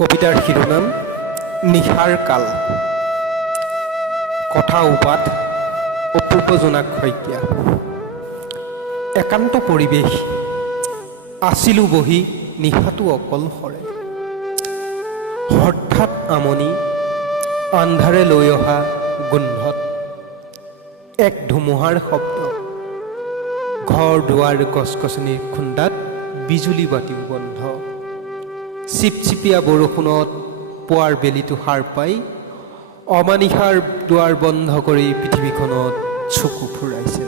কবিতাৰ শিৰোনাম নিশাৰ কাল। কথা উপাত অপূৰ্ব জোনাক শইকীয়া। একান্ত পৰিৱেশ আছিলো বহি নিশাটো অকলশৰে। হঠাৎ আমনি আন্ধাৰে লৈ অহা গোন্ধত এক ধুমুহাৰ শব্দ। ঘৰ দুৱাৰ গছ গছনিৰ খুন্দাত বিজুলী বাতিও বন্ধ। চিপচিপীয়া বৰষুণত পুৱাৰ বেলিটো সাৰ পাই অমানিশাৰ দুৱাৰ বন্ধ কৰি পৃথিৱীখনত চকু ফুৰাইছে।